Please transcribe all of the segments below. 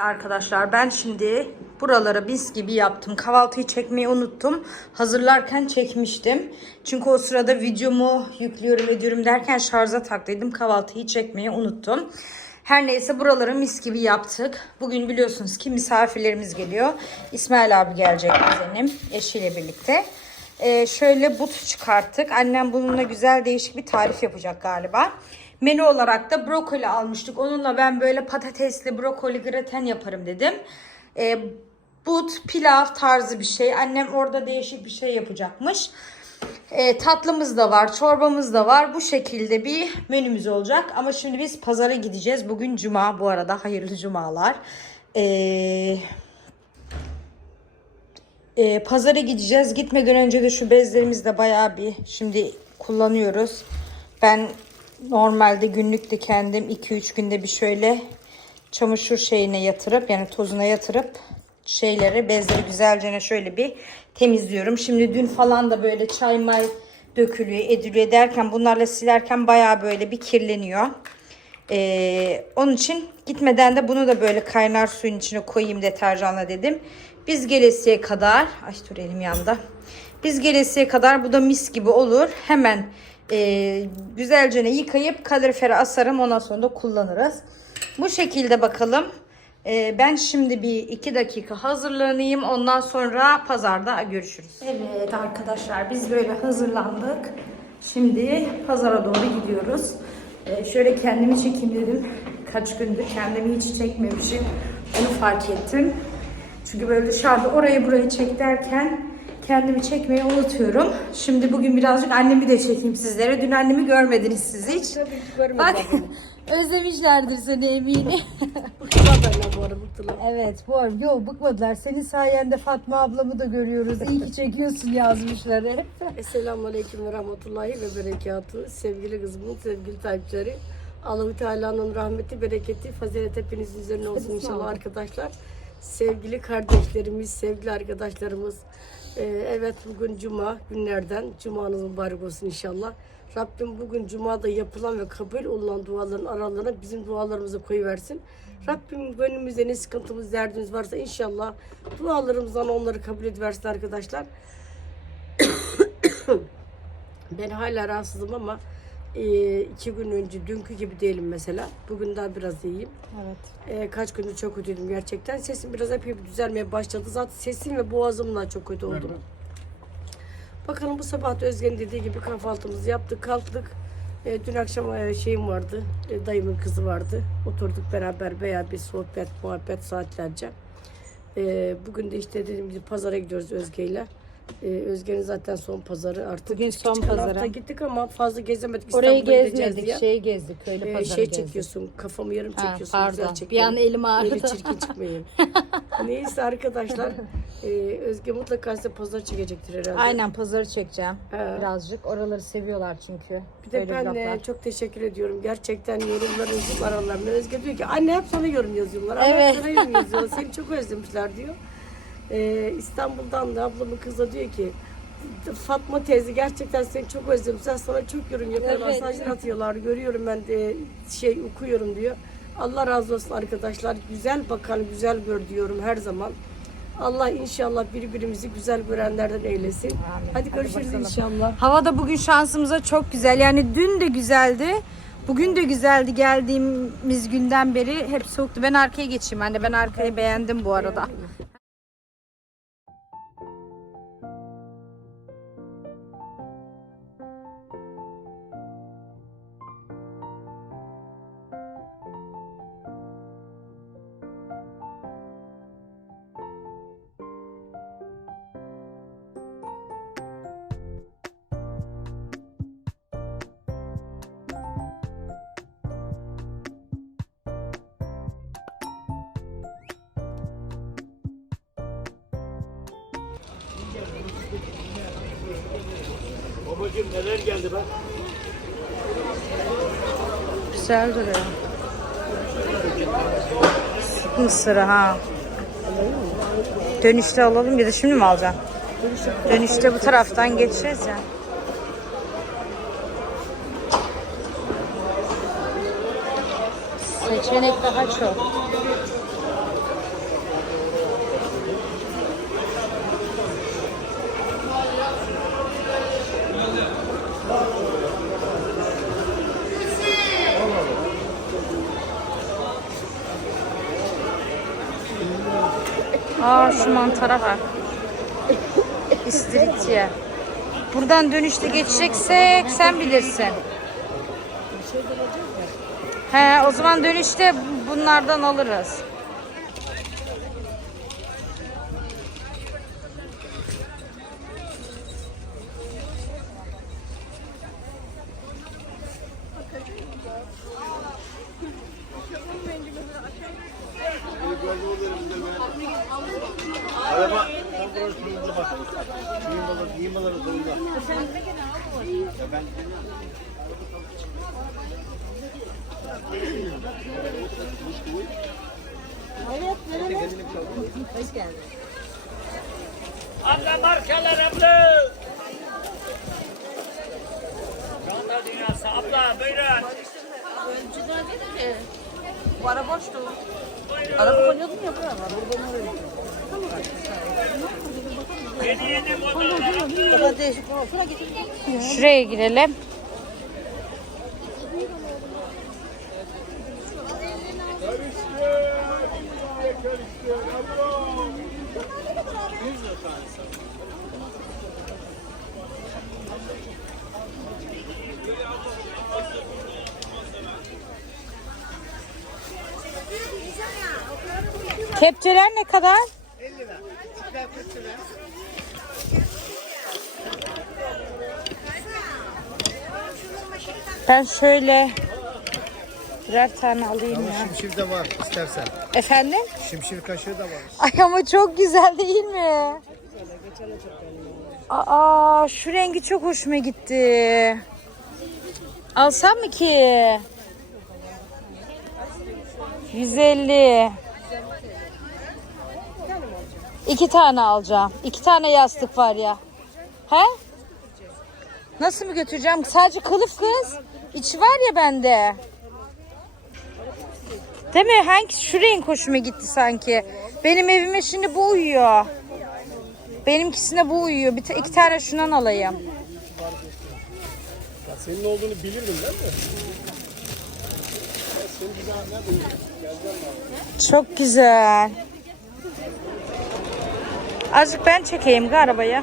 Arkadaşlar ben şimdi buraları mis gibi yaptım. Kahvaltıyı çekmeyi unuttum. Hazırlarken çekmiştim. Çünkü o sırada videomu yüklüyorum ediyorum derken şarja taktıydım. Kahvaltıyı çekmeyi unuttum. Her neyse buraları mis gibi yaptık. Bugün biliyorsunuz ki misafirlerimiz geliyor. İsmail abi gelecek benim eşiyle birlikte. Ee, şöyle but çıkarttık. Annem bununla güzel değişik bir tarif yapacak galiba. Menü olarak da brokoli almıştık. Onunla ben böyle patatesli brokoli graten yaparım dedim. Ee, but, pilav tarzı bir şey. Annem orada değişik bir şey yapacakmış. Ee, tatlımız da var, çorbamız da var. Bu şekilde bir menümüz olacak. Ama şimdi biz pazara gideceğiz. Bugün cuma bu arada. Hayırlı cumalar. Ee, e, pazara gideceğiz. Gitmeden önce de şu bezlerimizi de bayağı bir şimdi kullanıyoruz. Ben normalde günlük de kendim 2-3 günde bir şöyle çamaşır şeyine yatırıp yani tozuna yatırıp şeyleri bezleri güzelce şöyle bir temizliyorum. Şimdi dün falan da böyle çay may dökülüyor ediliyor derken bunlarla silerken bayağı böyle bir kirleniyor. Ee, onun için gitmeden de bunu da böyle kaynar suyun içine koyayım deterjanla dedim. Biz gelesiye kadar, ay dur elim yanda. Biz gelesiye kadar bu da mis gibi olur. Hemen e, güzelce yıkayıp kalorifere asarım ondan sonra da kullanırız. Bu şekilde bakalım. E, ben şimdi bir iki dakika hazırlanayım. Ondan sonra pazarda görüşürüz. Evet arkadaşlar biz böyle hazırlandık. Şimdi pazara doğru gidiyoruz. E, şöyle kendimi çekeyim dedim. Kaç gündür kendimi hiç çekmemişim. Onu fark ettim. Çünkü böyle dışarıda orayı burayı çek derken kendimi çekmeyi unutuyorum. Şimdi bugün birazcık annemi de çekeyim sizlere. Dün annemi görmediniz siz hiç. Bak özlemişlerdir seni eminim. Bıktılar bu arada bıktılar. evet bu arada yok bıkmadılar. Senin sayende Fatma ablamı da görüyoruz. İyi ki çekiyorsun yazmışları. Esselamu Aleyküm ve Rahmetullahi ve Berekatü. Sevgili kızımın sevgili takipçileri. Allahu Teala'nın rahmeti, bereketi, fazilet hepinizin üzerine olsun inşallah arkadaşlar. Sevgili kardeşlerimiz, sevgili arkadaşlarımız. Ee, evet bugün cuma günlerden. Cumanız mübarek olsun inşallah. Rabbim bugün cumada yapılan ve kabul olunan duaların aralarına bizim dualarımızı koyuversin. Rabbim gönlümüzde ne sıkıntımız, derdimiz varsa inşallah dualarımızdan onları kabul ediversin arkadaşlar. Ben hala rahatsızım ama e, iki gün önce dünkü gibi değilim mesela. Bugün daha biraz iyiyim. Evet. E, kaç gündür çok kötüydüm gerçekten. Sesim biraz hep düzelmeye başladı. Zaten sesim ve boğazımla çok kötü oldum. Bakalım bu sabah da Özge'nin dediği gibi kahvaltımızı yaptık, kalktık. E, dün akşam e, şeyim vardı, e, dayımın kızı vardı. Oturduk beraber veya bir sohbet, muhabbet saatlerce. E, bugün de işte dediğim gibi pazara gidiyoruz Özge'yle. E, Özge'nin zaten son pazarı artık. Bugün son hafta pazarı. gittik ama fazla gezemedik. Orayı İstanbul'a gideceğiz gezmedik, diye. şey gezdik, köylü Ee, pazarı şey gezdik. çekiyorsun, kafamı yarım Ha, çekiyorsun. pardon. Güzel Bir çekiyorum. an elim ağrıdı. Öyle çirkin çıkmayayım. Neyse arkadaşlar, e, Özge mutlaka size pazar çekecektir herhalde. Aynen pazarı çekeceğim He. birazcık. Oraları seviyorlar çünkü. Bir de Böyle ben vloglar. e, çok teşekkür ediyorum. Gerçekten yorumlarınızın aralarında. Özge diyor ki anne hep sana yorum yazıyorlar. Anne Evet. hep sana yorum yazıyorlar. Seni çok özlemişler diyor. E, İstanbul'dan da ablamın kızı diyor ki Fatma teyze gerçekten seni çok özlemişler. Sana çok yorum yapıyorlar. Evet. Mesajlar atıyorlar. Görüyorum ben de şey okuyorum diyor. Allah razı olsun arkadaşlar. Güzel bakan, güzel gör diyorum her zaman. Allah inşallah birbirimizi güzel görenlerden eylesin. Hadi görüşürüz bakalım. inşallah. Hava da bugün şansımıza çok güzel. Yani dün de güzeldi. Bugün de güzeldi geldiğimiz günden beri hep soğuktu. Ben arkaya geçeyim anne. Ben arkayı beğendim bu arada. Babacım Güzel duruyor. Mısırı ha. Dönüşte alalım bir de şimdi mi alacaksın? Dönüşte bu taraftan geçeceğiz ya. Seçenek daha çok. Aa şu mantara bak. İstiridye. Buradan dönüşte geçeceksek sen bilirsin. He o zaman dönüşte bunlardan alırız. Ya ben Abla markalar abla. Canlar dünyası abla buyurun. Para boştu. Araba koyuyordum ya buraya. Yeni yeni modeller. Şuraya girelim. Kepçeler ne kadar? Ben şöyle birer tane alayım ya. Şimşir de var istersen. Efendim? Şimşir kaşığı da var. Ay ama çok güzel değil mi? Aa şu rengi çok hoşuma gitti. Alsam mı ki? 150. İki tane alacağım. İki tane yastık var ya. He? Nasıl mı götüreceğim? Sadece kılıf kız. İçi var ya bende. Değil mi? Hangi şu renk hoşuma gitti sanki. Benim evime şimdi bu uyuyor. Benimkisine bu uyuyor. Bir iki tane şundan alayım. Senin olduğunu bilirdim ben de. Çok güzel. Azıcık ben çekeyim ga arabayı.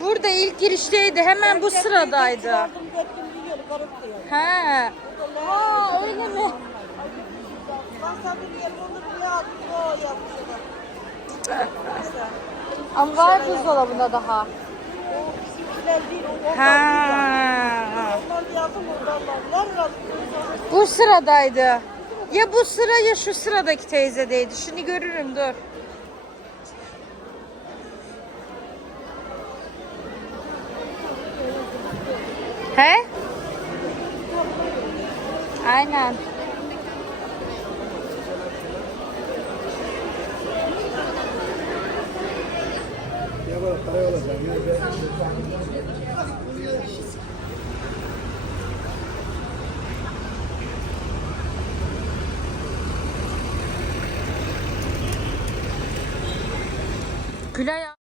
Burada ilk girişteydi. Hemen bu sıradaydı. He. Aa öyle mi? Ama var buzdolabında daha. Ha. Bu sıradaydı. Ya bu sıra ya şu sıradaki teyzedeydi. Şimdi görürüm dur. He? Aynen. Ya bana para alacağım. Yine de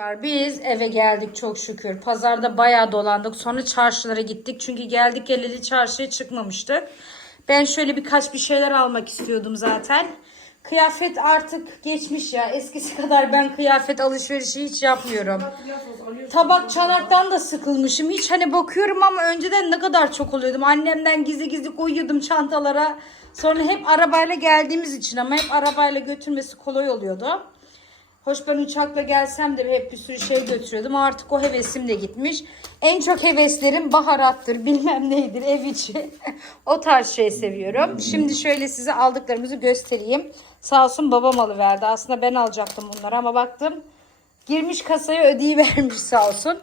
Gülay Biz eve geldik çok şükür. Pazarda bayağı dolandık. Sonra çarşılara gittik. Çünkü geldik geleli çarşıya çıkmamıştık. Ben şöyle birkaç bir şeyler almak istiyordum zaten. Kıyafet artık geçmiş ya. Eskisi kadar ben kıyafet alışverişi hiç yapmıyorum. Tabak çanaktan da sıkılmışım. Hiç hani bakıyorum ama önceden ne kadar çok oluyordum. Annemden gizli gizli koyuyordum çantalara. Sonra hep arabayla geldiğimiz için ama hep arabayla götürmesi kolay oluyordu. Hoş ben uçakla gelsem de hep bir sürü şey götürüyordum. Artık o hevesim de gitmiş. En çok heveslerim baharattır, bilmem neydir, ev içi. o tarz şey seviyorum. Şimdi şöyle size aldıklarımızı göstereyim. Sağ olsun babam alıverdi. Aslında ben alacaktım bunları ama baktım girmiş kasaya ödeyivermiş sağ olsun.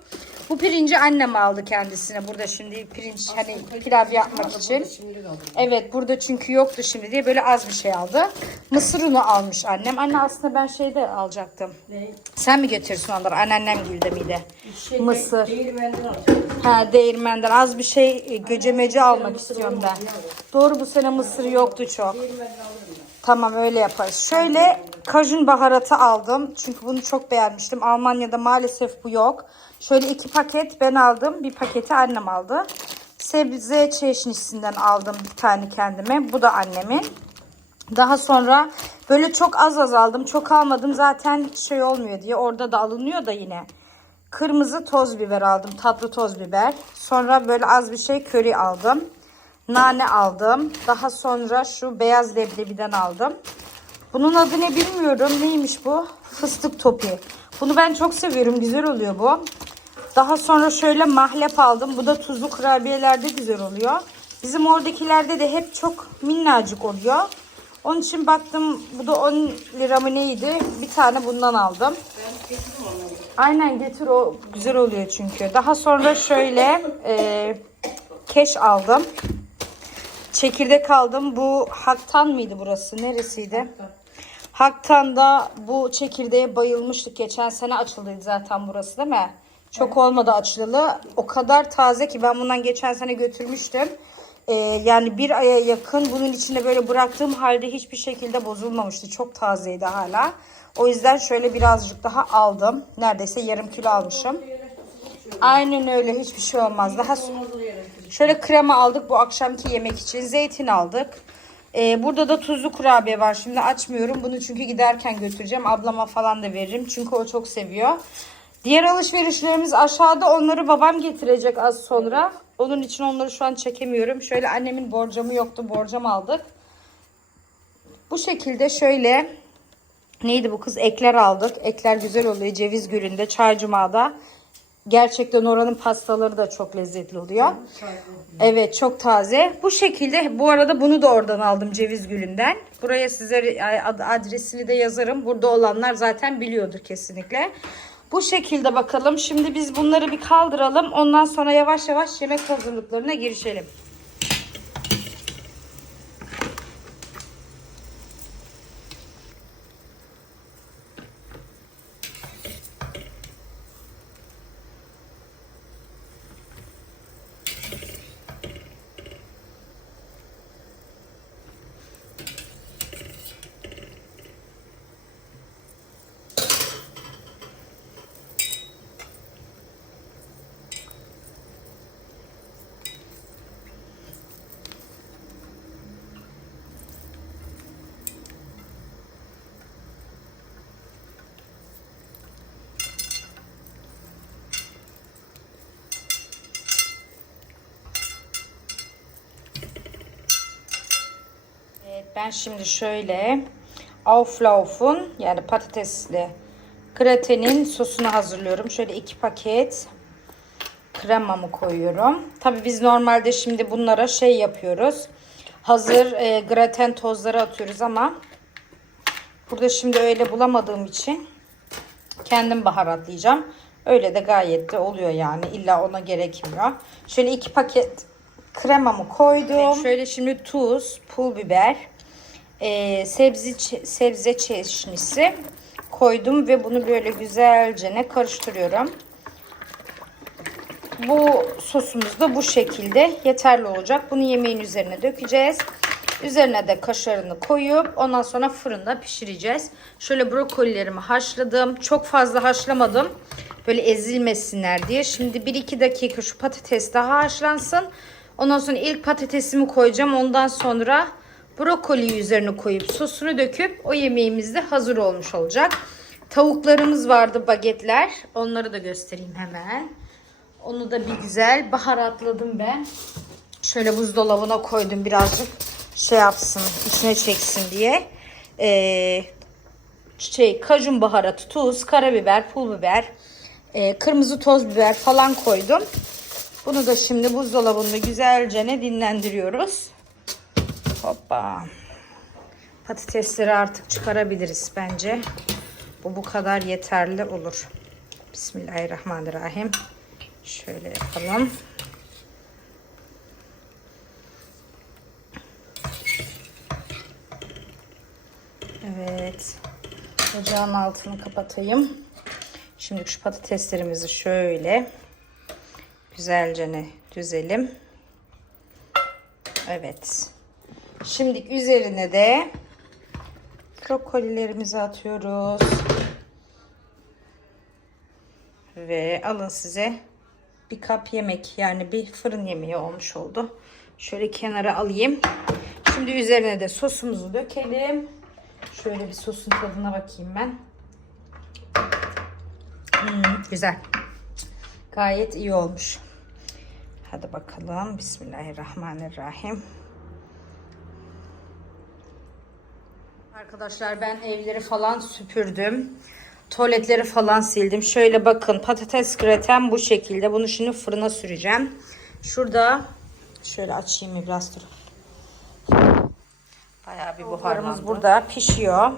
Bu pirinci annem aldı kendisine. Burada şimdi pirinç hani pilav yapmak için. Evet burada çünkü yoktu şimdi diye böyle az bir şey aldı. Mısır unu almış annem. Anne aslında ben şeyde alacaktım. Ne? Sen mi götürsün onları? Anneannem gilde miydi? Şey, Mısır. Değirmenden alacağım. Ha değirmenden az bir şey e, göcemeci almak istiyorum ben. Doğru bu sene mısır yoktu çok. Tamam öyle yaparız. Şöyle kajun baharatı aldım. Çünkü bunu çok beğenmiştim. Almanya'da maalesef bu yok. Şöyle iki paket ben aldım. Bir paketi annem aldı. Sebze çeşnisinden aldım bir tane kendime. Bu da annemin. Daha sonra böyle çok az az aldım. Çok almadım zaten şey olmuyor diye. Orada da alınıyor da yine. Kırmızı toz biber aldım. Tatlı toz biber. Sonra böyle az bir şey köri aldım. Nane aldım. Daha sonra şu beyaz leblebiden aldım. Bunun adı ne bilmiyorum. Neymiş bu? Fıstık topi. Bunu ben çok seviyorum. Güzel oluyor bu. Daha sonra şöyle mahlep aldım. Bu da tuzlu kurabiyelerde güzel oluyor. Bizim oradakilerde de hep çok minnacık oluyor. Onun için baktım bu da 10 lira mı neydi? Bir tane bundan aldım. Aynen getir o güzel oluyor çünkü. Daha sonra şöyle e, keş aldım. Çekirdek aldım. Bu Haktan mıydı burası? Neresiydi? Haktan'da bu çekirdeğe bayılmıştık. Geçen sene açıldıydı zaten burası değil mi? Çok olmadı açılalı. O kadar taze ki ben bundan geçen sene götürmüştüm. Ee, yani bir aya yakın bunun içinde böyle bıraktığım halde hiçbir şekilde bozulmamıştı. Çok tazeydi hala. O yüzden şöyle birazcık daha aldım. Neredeyse yarım kilo almışım. Aynen öyle hiçbir şey olmaz. Daha şöyle krema aldık bu akşamki yemek için. Zeytin aldık. Ee, burada da tuzlu kurabiye var. Şimdi açmıyorum. Bunu çünkü giderken götüreceğim. Ablama falan da veririm. Çünkü o çok seviyor. Diğer alışverişlerimiz aşağıda. Onları babam getirecek az sonra. Onun için onları şu an çekemiyorum. Şöyle annemin borcamı yoktu. Borcam aldık. Bu şekilde şöyle neydi bu kız? Ekler aldık. Ekler güzel oluyor. Ceviz Gölü'nde, Çaycuma'da. Gerçekten oranın pastaları da çok lezzetli oluyor. Evet çok taze. Bu şekilde bu arada bunu da oradan aldım Ceviz Gölü'nden. Buraya size ad- adresini de yazarım. Burada olanlar zaten biliyordur kesinlikle. Bu şekilde bakalım. Şimdi biz bunları bir kaldıralım. Ondan sonra yavaş yavaş yemek hazırlıklarına girişelim. Evet, ben şimdi şöyle Auflauf'un yani patatesli gratenin sosunu hazırlıyorum. Şöyle iki paket kremamı koyuyorum. Tabii biz normalde şimdi bunlara şey yapıyoruz. Hazır e, graten tozları atıyoruz ama burada şimdi öyle bulamadığım için kendim baharatlayacağım. Öyle de gayet de oluyor yani. İlla ona gerekmiyor. Şöyle iki paket kremamı koydum. Şöyle şimdi tuz, pul biber, e, sebze sebze çeşnisi koydum ve bunu böyle güzelce ne karıştırıyorum. Bu sosumuz da bu şekilde yeterli olacak. Bunu yemeğin üzerine dökeceğiz. Üzerine de kaşarını koyup ondan sonra fırında pişireceğiz. Şöyle brokolilerimi haşladım. Çok fazla haşlamadım. Böyle ezilmesinler diye. Şimdi 1-2 dakika şu patates daha haşlansın. Ondan sonra ilk patatesimi koyacağım. Ondan sonra brokoliyi üzerine koyup sosunu döküp o yemeğimiz de hazır olmuş olacak. Tavuklarımız vardı bagetler. Onları da göstereyim hemen. Onu da bir güzel baharatladım ben. Şöyle buzdolabına koydum birazcık şey yapsın içine çeksin diye. Ee, şey kajun baharatı, tuz, karabiber, pul biber, e, kırmızı toz biber falan koydum. Bunu da şimdi buzdolabında güzelce ne dinlendiriyoruz. Hoppa. Patatesleri artık çıkarabiliriz bence. Bu bu kadar yeterli olur. Bismillahirrahmanirrahim. Şöyle yapalım. Evet. Ocağın altını kapatayım. Şimdi şu patateslerimizi şöyle güzelce ne düzelim. Evet. Şimdi üzerine de brokolilerimizi atıyoruz. Ve alın size bir kap yemek yani bir fırın yemeği olmuş oldu. Şöyle kenara alayım. Şimdi üzerine de sosumuzu dökelim. Şöyle bir sosun tadına bakayım ben. Hmm, güzel. Gayet iyi olmuş. Hadi bakalım. Bismillahirrahmanirrahim. Arkadaşlar ben evleri falan süpürdüm. Tuvaletleri falan sildim. Şöyle bakın patates graten bu şekilde. Bunu şimdi fırına süreceğim. Şurada şöyle açayım biraz dur. Bayağı bir buharımız burada pişiyor.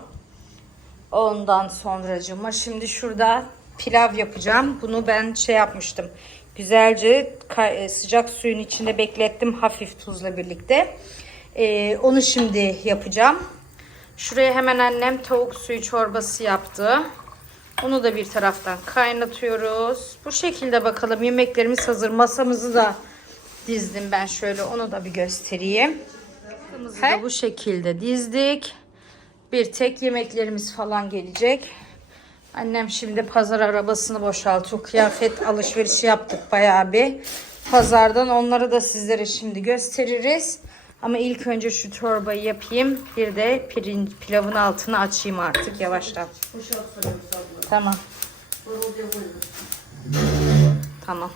Ondan sonracığıma şimdi şurada pilav yapacağım. Bunu ben şey yapmıştım. Güzelce ka- sıcak suyun içinde beklettim hafif tuzla birlikte. Ee, onu şimdi yapacağım. Şuraya hemen annem tavuk suyu çorbası yaptı. Onu da bir taraftan kaynatıyoruz. Bu şekilde bakalım yemeklerimiz hazır. Masamızı da dizdim ben şöyle onu da bir göstereyim. Masamızı da bu şekilde dizdik. Bir tek yemeklerimiz falan gelecek. Annem şimdi pazar arabasını boşaltıyor. Kıyafet alışverişi yaptık bayağı bir. Pazardan onları da sizlere şimdi gösteririz. Ama ilk önce şu çorbayı yapayım. Bir de pirinç, pilavın altını açayım artık yavaştan. Tamam. Tamam.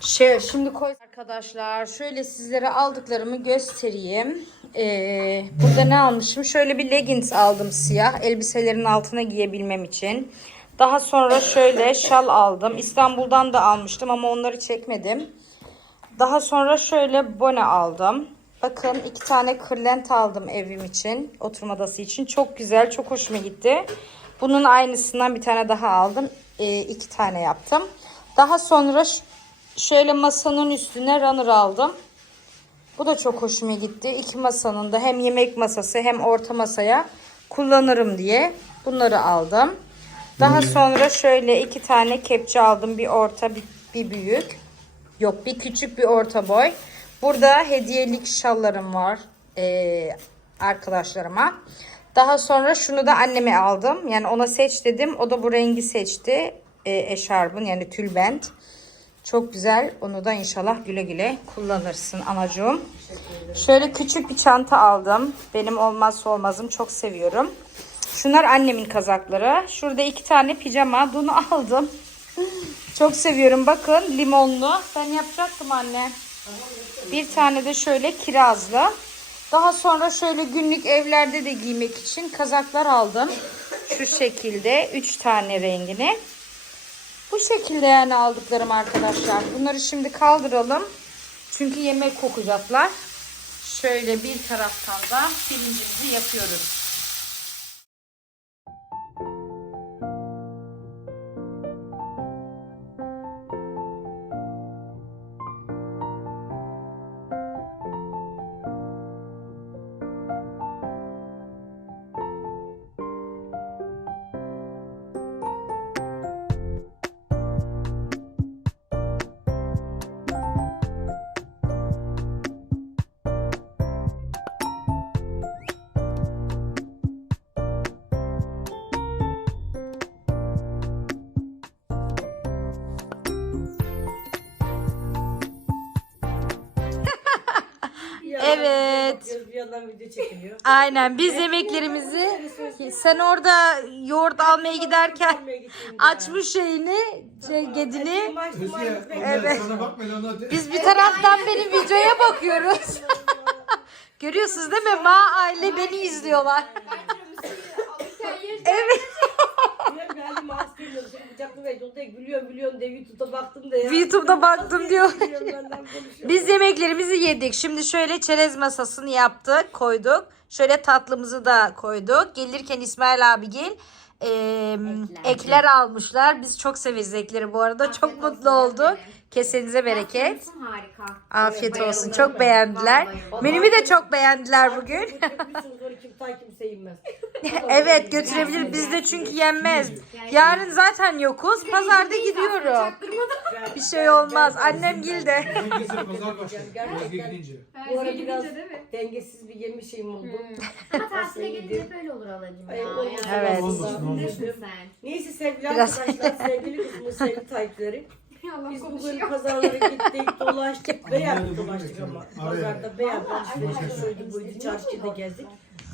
Şey, şimdi koy arkadaşlar. Şöyle sizlere aldıklarımı göstereyim. Ee, burada ne almışım? Şöyle bir leggings aldım siyah. Elbiselerin altına giyebilmem için. Daha sonra şöyle şal aldım. İstanbul'dan da almıştım ama onları çekmedim. Daha sonra şöyle bone aldım. Bakın iki tane kırlent aldım evim için. Oturma odası için. Çok güzel. Çok hoşuma gitti. Bunun aynısından bir tane daha aldım. Ee, iki tane yaptım. Daha sonra şöyle masanın üstüne runner aldım. Bu da çok hoşuma gitti. İki masanın da hem yemek masası hem orta masaya kullanırım diye bunları aldım. Daha sonra şöyle iki tane kepçe aldım. Bir orta bir, bir büyük. Yok bir küçük bir orta boy. Burada hediyelik şallarım var ee, arkadaşlarıma. Daha sonra şunu da anneme aldım. Yani ona seç dedim. O da bu rengi seçti. Ee, eşarbın yani tülbent. Çok güzel. Onu da inşallah güle güle kullanırsın anacığım. Şöyle küçük bir çanta aldım. Benim olmazsa olmazım. Çok seviyorum. Şunlar annemin kazakları. Şurada iki tane pijama. Bunu aldım. Çok seviyorum. Bakın limonlu. Ben yapacaktım anne. Bir tane de şöyle kirazlı. Daha sonra şöyle günlük evlerde de giymek için kazaklar aldım. Şu şekilde. Üç tane rengini. Bu şekilde yani aldıklarım arkadaşlar. Bunları şimdi kaldıralım. Çünkü yemek kokacaklar. Şöyle bir taraftan da pirincimizi yapıyoruz. Evet. Bakıyoruz, Bir yandan video çekiliyor. Aynen biz yemeklerimizi sen orada yoğurt almaya giderken açmış şeyini şey, gedini maç- Evet. Sana bakmayın ona. biz bir taraftan beri videoya bakıyoruz. Görüyorsunuz değil mi? Ma aile beni izliyorlar. Evet. Ben geldim ağız kırmıyorum. Seni bıçaklı ve yolda gülüyorum gülüyorum diye YouTube'da baktım da ya. YouTube'da baktım diyor. Biz yemeklerimizi yedik. Şimdi şöyle çerez masasını yaptık, koyduk. Şöyle tatlımızı da koyduk. Gelirken İsmail abi gel ekler almışlar. Biz çok severiz ekleri bu arada. çok mutlu olduk. Kesenize bereket. Harika. Afiyet olsun. Çok beğendiler. Menümü de çok beğendiler bugün. Götürmüşsünüz oraya kim tay kimse inmez. evet götürebilir. Bizde çünkü yenmez. Yarın zaten yokuz. Pazarda gidiyorum. Bir şey olmaz. Annem gil de. Pazar başlıyor. Özge gidince. Bu ara biraz dengesiz bir yeme şeyim oldu. Ama tatile gelince böyle olur alacım Ay, Evet. sen. Neyse sevgili Biraz- arkadaşlar, sevgili kızımın sevgili takipçileri. Biz bugün pazarlara gittik, dolaştık, beğendik dolaştık ama. Pazarda beğendik, alışverişte şuydu buydu, çarşıda gezdik.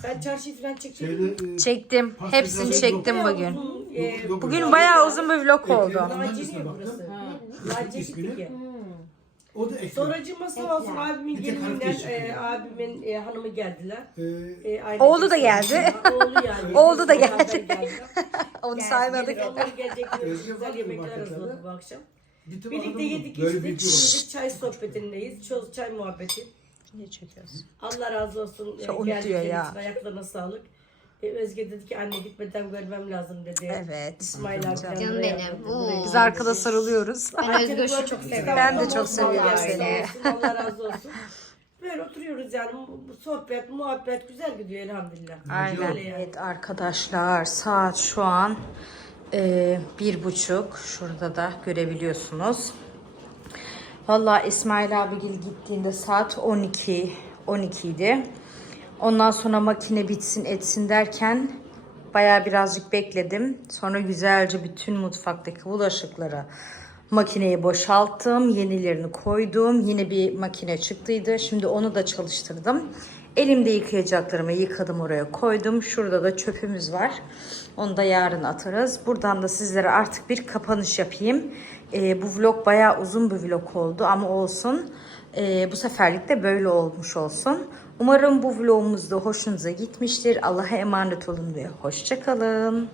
Sen çarşı falan çektin mi? Şeyde e, Çektim. Hepsini çektim bugün. Uzun, e, Bugün bayağı uzun bir vlog oldu. Naciye ya burası. Naciye gittik ya. o da ekmek. Sonracıma sağ olsun abimin Bir tek gelininden e, abimin e, hanımı geldiler. Ee, E, Oğlu da geldi. Oğlu yani. Oğlu da Beraber geldi. geldiler. Onu saymadık. Onlar gelecekler. Özge Güzel mı yemekler marketlerde? hazırladık bu akşam. Tık Birlikte yedik içtik. Şimdi çay sohbetindeyiz. Çöz çay muhabbeti. Niye çekiyorsun? Allah razı olsun. Geldikleriniz ya. için Ayaklarına sağlık. E, Özge dedi ki anne gitmeden görmem lazım dedi. Evet. İsmail abi Canım benim. Oo. Biz arkada sarılıyoruz. Ben Özgür'ü çok seviyorum. Ben de çok seviyorum Allah seni. razı olsun, Allah razı olsun. Böyle oturuyoruz yani sohbet, muhabbet güzel gidiyor elhamdülillah. Aynen. Yani. Evet arkadaşlar saat şu an e, bir buçuk. Şurada da görebiliyorsunuz. Vallahi İsmail abigil gittiğinde saat 12 12 idi. Ondan sonra makine bitsin etsin derken bayağı birazcık bekledim. Sonra güzelce bütün mutfaktaki bulaşıkları makineye boşalttım. Yenilerini koydum. Yine bir makine çıktıydı. Şimdi onu da çalıştırdım. Elimde yıkayacaklarımı yıkadım oraya koydum. Şurada da çöpümüz var. Onu da yarın atarız. Buradan da sizlere artık bir kapanış yapayım. Ee, bu vlog bayağı uzun bir vlog oldu ama olsun. Ee, bu seferlik de böyle olmuş olsun. Umarım bu vlogumuz da hoşunuza gitmiştir. Allah'a emanet olun ve hoşçakalın.